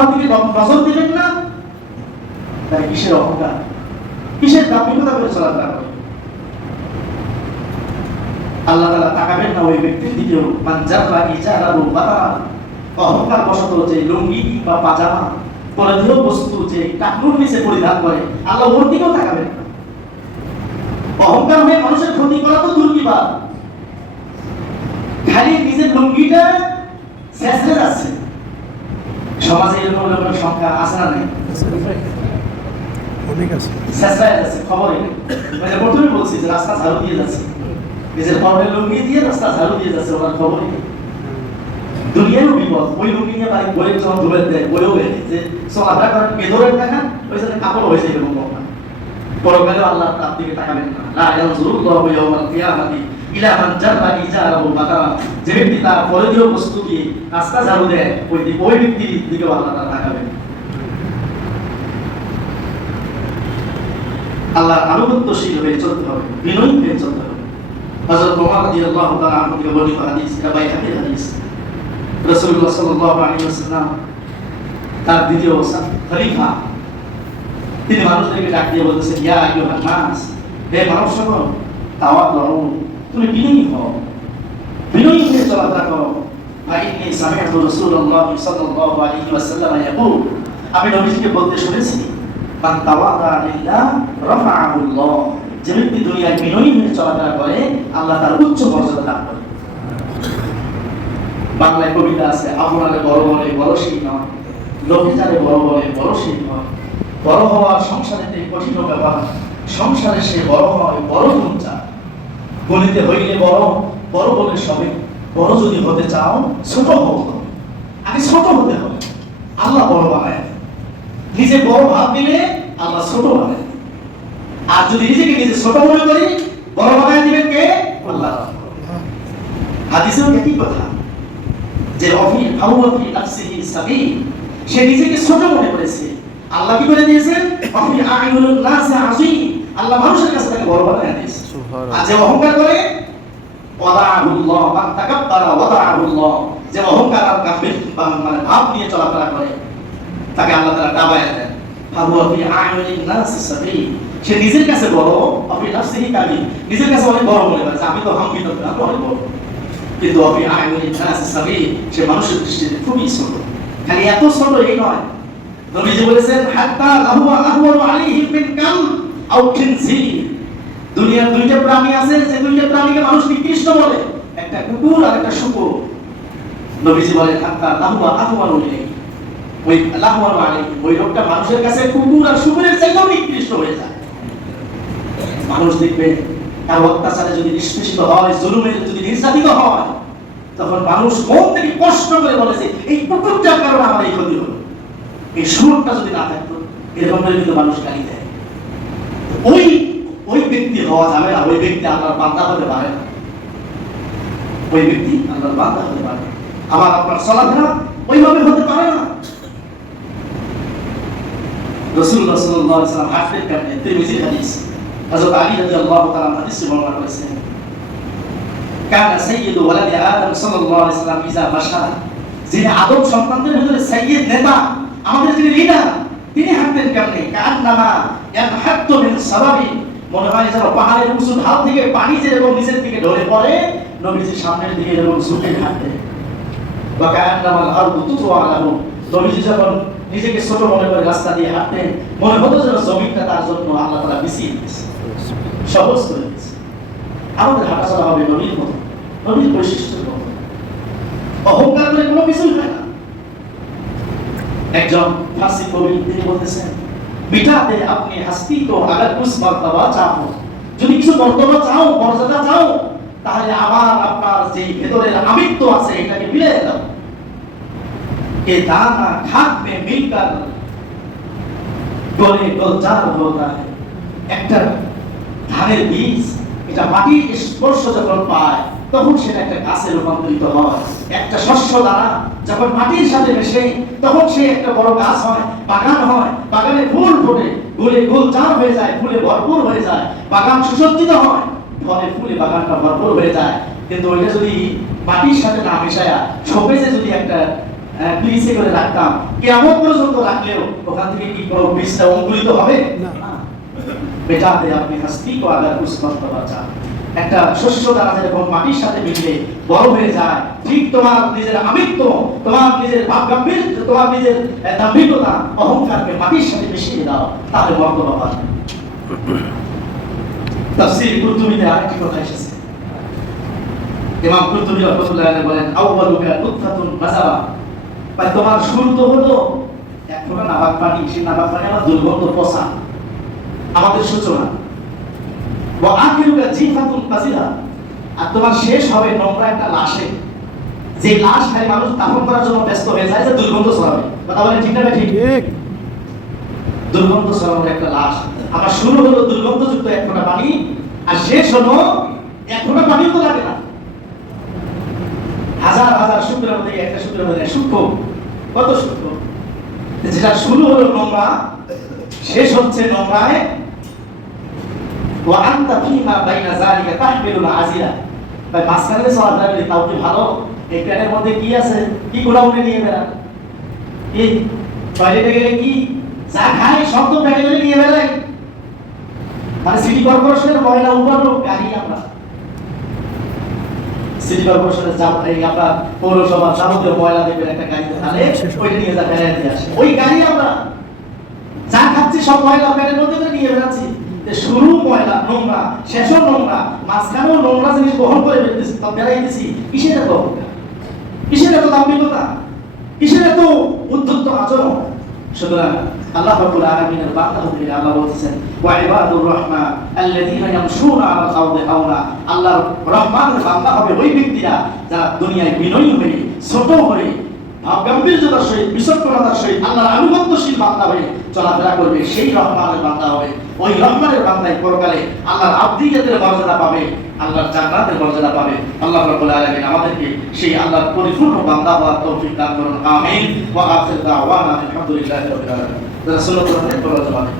তার দিকে নজর দিবেন না, তাই কিসের অহংকার, কিসের দাম্ভিকতা করে চলাফেরা করে? আল্লাহ তাআলা তাকাবেন না ওই ব্যক্তির দিকেও। মান জাররা ইজারাহু বাতারা, অহংকার বশত যে লুঙ্গি বা পাজামা পরিধেয় বস্তু যে টাকনুর নিচে পরিধান করে, আল্লাহ ওর দিকেও তাকাবেন না। অহংকার হয়ে মানুষের ক্ষতি করা তো দূর কি বাদ, খালি নিজের লুঙ্গিটা শেষে যাচ্ছে। সমাজে এরকম লোকের সংখ্যা আছে না নাই? অনেক আছে, শেষরায় যাচ্ছে, খবরে মানে প্রথমে বলছি যে রাস্তা ঝাড়ু দিয়ে যাচ্ছে, নিজের পরনের লুঙ্গি দিয়ে রাস্তা ঝাড়ু দিয়ে যাচ্ছে, ওনার খবরই নেই। দুনিয়ারও বিপদ, ওই লুঙ্গি নিয়ে বাড়ি বইয়ের যখন ধুয়ে দেয়, বইও বেড়ে যে চলাফেরা করেন বেদরের টাকা, ওই জন্য কাপড় হয়েছে এরকম কথা। পরকালেও আল্লাহ তার দিকে তাকাবেন না। লা ইয়ানজুরুল্লাহু ইয়াওমাল কিয়ামাতি ইলা মান জাররা ইজারাহু বাতারা, যে ব্যক্তি তার পরিধেয় বস্তু দিয়ে রাস্তা ঝাড়ু দেয়, ওই ব্যক্তির দিকেও আল্লাহ তাআলা তাকাবেন। আল্লাহর আনুগত্যশীল হয়ে চলতে হবে, বিনয়ী হয়ে চলতে হবে। হযরত ওমর রাদিয়াল্লাহু তাআলা আনহু থেকে বর্ণিত হাদিস, এটা বাইহাকির হাদিস। রাসূলুল্লাহ সাল্লাল্লাহু আলাইহি ওয়াসাল্লাম তার দ্বিতীয় খলিফা, তিনি মানুষদেরকে ডাক দিয়ে বলতেছেন, ইয়া আইয়ুহান নাস, হে মানব সকল, তাওয়াক্কালু, তুমি বিনয়ী হও, বিনয়ী হয়ে চলাফেরা করো। ফাইন্নী সামি'তু রাসূলুল্লাহ সাল্লাল্লাহু আলাইহি ওয়াসাল্লাম ইয়াকুল, আমি নবীজিকে বলতে শুনেছি, মান তাওয়াদা লিল্লাহ রাফা'াহুল্লাহ, যে ব্যক্তি দুনিয়ায় বিনয়ী হয়ে চলাফেরা করে, আল্লাহ তার উচ্চ মর্যাদা দান করে। বাংলায় কবিতা আছে, আপনারে বড় বলে বড় সেই নয়, লোকে যারে বড় বলে বড় সেই নয়, বড় হওয়া সংসারেতে কঠিন ব্যাপার, সংসারে সে বড় হয় বড় গুণ চায়, গণিতে হইলে বড়, বড় বলে সবে, বড় যদি হতে চাও ছোট হও, আগে ছোট হতে হবে, আল্লাহ বড় বানায়। নিজে বড় ভাব দিলে আল্লাহ ছোট বানায়, আর যদি নিজেকে নিজে ছোট মনে করি, বড় বানায় দিবেন কে? আল্লাহ। হাদিসেও একই কথা, যে অফি আউয়াফি নাফসিহি সাবিল, সে নিজেকে ছোট মনে করেছে, আল্লাহ কি করে দিয়েছেন? অফি আইনুল নাস আযীম, আল্লাহ মানুষের কাছে তাকে বড় বানায় দিয়েছে। আর যে অহংকার করে, ওয়াদাআহুল্লাহ মান তাকাব্বারা ওয়াদাআহুল্লাহ, যে অহংকার আর গাম্ভীর মানে ভাব নিয়ে চলাফেরা করে, তাকে আল্লাহ তাআলা দাবায় দেন। ফাহুয়া ফি আইনুল নাস সাবিল, সে নিজের কাছে বড়, অফি নাফসিহি কাবীর, নিজের কাছে অনেক বড় মনে করে, আমি তো হামকি তো না, অনেক বড়, কিন্তু অফি আইনুল নাস সাবিল, সে মানুষের দৃষ্টিতে খুবই ছোট। খালি এত ছোট এই নয়, নবীজি বলেছেন, হাত্তা লাহুয়া আহওয়ানু আলাইহিম মিন কাম আও খিনজির, দুনিয়ার দুইটা প্রাণী আছে, যে দুইটা প্রাণীকে মানুষ নিকৃষ্ট বলে, একটা কুকুর আর একটা শূকর। নবীজি বলেন, হাত্তা লাহুয়া আহওয়ানু আলাইহিম, ওই লাহুয়ানু আলাইহিম, ওই লোকটা মানুষের কাছে কুকুর আর শূকরের চাইতেও নিকৃষ্ট হয়ে যায়। মানুষ দেখবে তার অত্যাচারে যদি নিষ্পেষিত হয়, জুলুমে যদি নির্যাতিত হয়, তখন মানুষ মন থেকে কষ্ট করে বলে যে এই কুকুরটার কারণে আমার এই ক্ষতি হলো, এই সুরটা যদি না থাকতো, এরকম করে কিন্তু মানুষ গালি দেয়। ওই ওই ব্যক্তি হওয়া যাবে না, ওই ব্যক্তি আল্লাহর বান্দা হতে পারে না, ওই ব্যক্তি আল্লাহর বান্দা হতে পারে না। আমার আপনার চলাফেরা ওইভাবে হতে পারে না। রাসূলুল্লাহ সাল্লাল্লাহু আলাইহি ওয়াসাল্লাম হাদিস কাটে, তিরমিজির হাদিস, হযরত আলী রাদিয়াল্লাহু তাআলা হাদিস বর্ণনা করেছেন, কানা সাইয়্যিদু ওয়ালাদি আদম সাল্লাল্লাহু আলাইহি ওয়াসাল্লাম ইজা মাশা, যিনি আদম সন্তানদের ভিতরে সাইয়্যিদ নেতা, আমাদের যিনি লিডার, তিনি হাঁটতেন কেমনে? কান্নামা ইয়ানহাত্তু মিন সাবাবি, মনে হয় যেন পাহাড়ের উঁচু ঢাল থেকে পানি যেরকম নিচের দিকে ঢলে পড়ে, নবীজি সামনের দিকে এরকম ঝুঁকে হাঁটতেন। ওয়া কান্নামাল আরদু তুতওয়া লাহু, নবীজি যখন নিজেকে ছোট মনে করে রাস্তা দিয়ে হাঁটতেন, মনে হতো যেন জমিনটা তার জন্য আল্লাহ তাআলা বিছিয়ে দিয়েছে, সহজ করে দিয়েছে। আমাদের হাঁটা চলা হবে নবীর মতো, নবীর বৈশিষ্ট্যের মতো, অহংকার করে কোনো কিছুই হয় না। একজন ফার্সি কবি তিনি বলতেছেন, মিটাতে আপনি হাস্তি তো আগার কুছ মর্তবা চাও, যদি কিছু মর্তবা চাও, মর্যাদা চাও, তাহলে আমার আপনার যে ভেতরের আমিত্ব আছে এটাকে মিলিয়ে দাও। কে দানা খাদ মে মিলকর গলে গুলজার হতা है, একটা ধানের বীজ, এটা মাটির স্পর্শ যখন পায় তখন সেটা একটা গাছে রূপান্তরিত হয়। একটা শস্য দ্বারা যখন মাটির সাথে মেশে তখন সে একটা বড় গাছ হয়, বাগান হয়, বাগানে ফুল ফোটে, ফুলে গুলজার হয়ে যায়, ফুলে ভরপুর হয়ে যায়, বাগান সুসজ্জিত হয়, ফলে ফুলে বাগানটা ভরপুর হয়ে যায়। কিন্তু ওইটা যদি মাটির সাথে না মেশায়া শোকেজে যদি একটা ফ্রিজে করে রাখতাম, কিয়ামত পর্যন্ত রাখলেও ওখান থেকে কি কোনো বীজটা অঙ্কুরিত হবে না। বেটা দে আপনি হাসতি কো আগার কুছ মত বাঁচা, একটা শস্য দ্বারা যেরকম মাটির সাথে মিশে বড় হয়ে যায়, ঠিক তোমার নিজের আমিত্ব, তোমার নিজের ভাব গাম্ভীর্য, তোমার নিজের দাম্ভিকতা, অহংকারকে মাটির সাথে মিশিয়ে দাও, তাহলে মর্তবা পাবে। তাফসীর কুরতুবীতে আরেকটি কথা এসেছে, ইমাম কুরতুবী রাহমাতুল্লাহ আলাইহি বলেন, আউয়ালুকা নুতফাতুন মাযাবা, মানে তোমার শুরু তো হলো এক ফোঁটা নাবাক পানি, সেই নাবাক পানি আমার দুর্গন্ধ পচা, আমাদের সূচনা। ওয়া আখিরুকা জিফাতুন কাসিরা, আর তোমার শেষ হবে নোংরা একটা লাশে, যে লাশ খালি মানুষ দাফন করার জন্য ব্যস্ত হয়ে যায়, যে দুর্গন্ধ ছড়াবে। কথা বলেন ঠিক না ঠিক? দুর্গন্ধ ছড়ানোর একটা লাশ। আমার শুরু হলো দুর্গন্ধযুক্ত এক ফোঁটা পানি, আর শেষ হলো এক ফোঁটা পানিও তো লাগে না, হাজার হাজার সূত্রের মধ্যে একটা সূত্রের মধ্যে সূক্ষ্ম, কত সূক্ষ্ম, যেটা শুরু হলো নোংরা, শেষ হচ্ছে নোংরায়। ওয়া আনতা ফীমা বাইনা যালিকা তাহমিলুল আজিরা, ভাই মাঝখানে চলা যাবে তাও কি ভালো? এই প্যানের মধ্যে কি আছে, কি গোলাগুলি নিয়ে বেড়ান, এই টয়লেটে গেলে কি যা খায় সব তো প্যানে গেলে নিয়ে বেড়াই, মানে সিটি কর্পোরেশনের ময়লা উঠানো গাড়ি, আমরা সিটি কর্পোরেশনের আমরা পৌরসভা যাবতীয় ময়লা দেখবেন একটা গাড়িতে ঢালে, ওইটা নিয়ে যা বেড়াই দিয়ে আসে, ওই গাড়ি আমরা যা খাচ্ছি সব ময়লা প্যানের মধ্যে করে নিয়ে বেড়াচ্ছি। শুরু ময়লা নোংরা, শেষও নোংরা, মাঝখানেও নোংরা জিনিস বহন করে বেড়াইতেছি। কিসের এত অহংকার, কিসের এত দাম্ভিকতা, কিসের এত উদ্ধত আচরণ? সুতরাং আল্লাহ রাব্বুল আলামিনের বান্দা হতে আল্লাহ বলতেছেন, ওয়া ইবাদুর রহমান আল্লাযীনা ইয়ামশুনা আলাল আরদি হাওনা, আল্লাহর রহমানের বান্দা হবে ওই ব্যক্তিরা যারা দুনিয়ায় বিনয়ী হয়ে, ছোট হয়ে, গাম্ভীর্যতার সহিত, বিচক্ষণতার সহিত আল্লাহর আনুগত্যশীল বান্দা হয়ে চলাফেরা করবে, সেই রহমানের বান্দা হবে। ওই রহমানের বান্দাই পরকালে আল্লাহর আব্দিয়াতের মর্যাদা পাবে, আল্লাহর জান্নাতের মর্যাদা পাবে। আল্লাহ রাব্বুল আলামিন আমাদেরকে সেই আল্লাহর পরিপূর্ণ বান্দা হওয়ার তৌফিক দান করুন, আমিন। ওয়া আখিরু দাওয়ানা আলহামদুলিল্লাহি রাব্বিল আলামিন। যারা সুন্নাত পড়েন বলা যাবে।